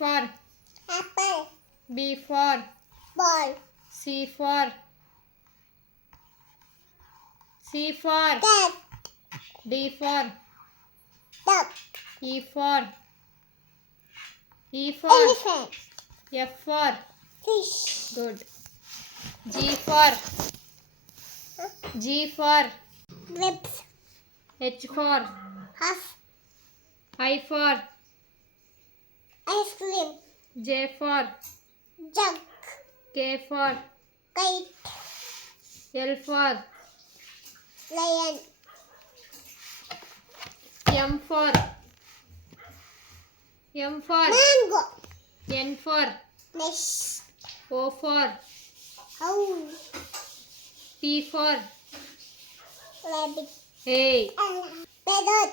for apple, B for ball, C for cat, D for duck, E for elephant, F for fish, good. G for grapes, H for horse, I for ice cream, J for jug, K for kite, L for lion, M for mango, N for nest, O for owl, P for rabbit, hey parrot,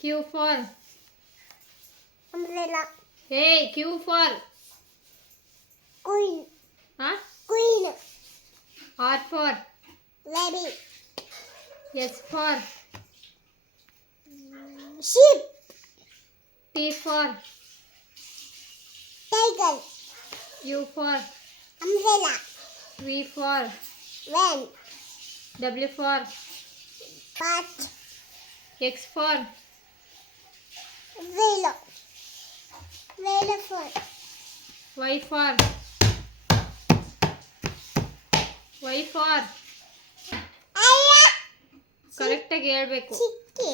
Q for umbrella, hey Q for queen, huh queen, R for rabbit, S for sheep, T for tiger, U for umbrella, V for van, W for bat, X for whale, elephant, Y for ಕರೆಕ್ಟಾಗಿ ಹೇಳ್ಬೇಕು. ಚಿಕ್ಕಿ,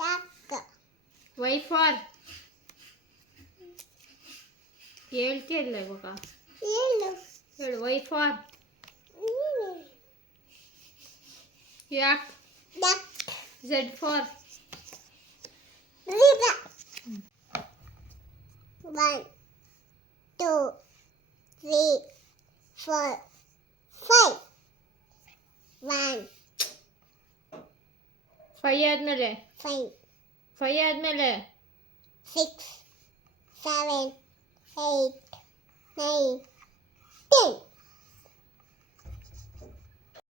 ಯಾಕ, Y for ಹೇಳ್ತೀಯ ಇಲ್ಲ ಇವಾಗ ಏನು, ಹೇಳು. Y for yak. duck, Z for river, 1, 2, 3, 4, 5, 1, 5 ಆದ್ಮೇಲೆ 5, 6, 7, 8, 9, 10.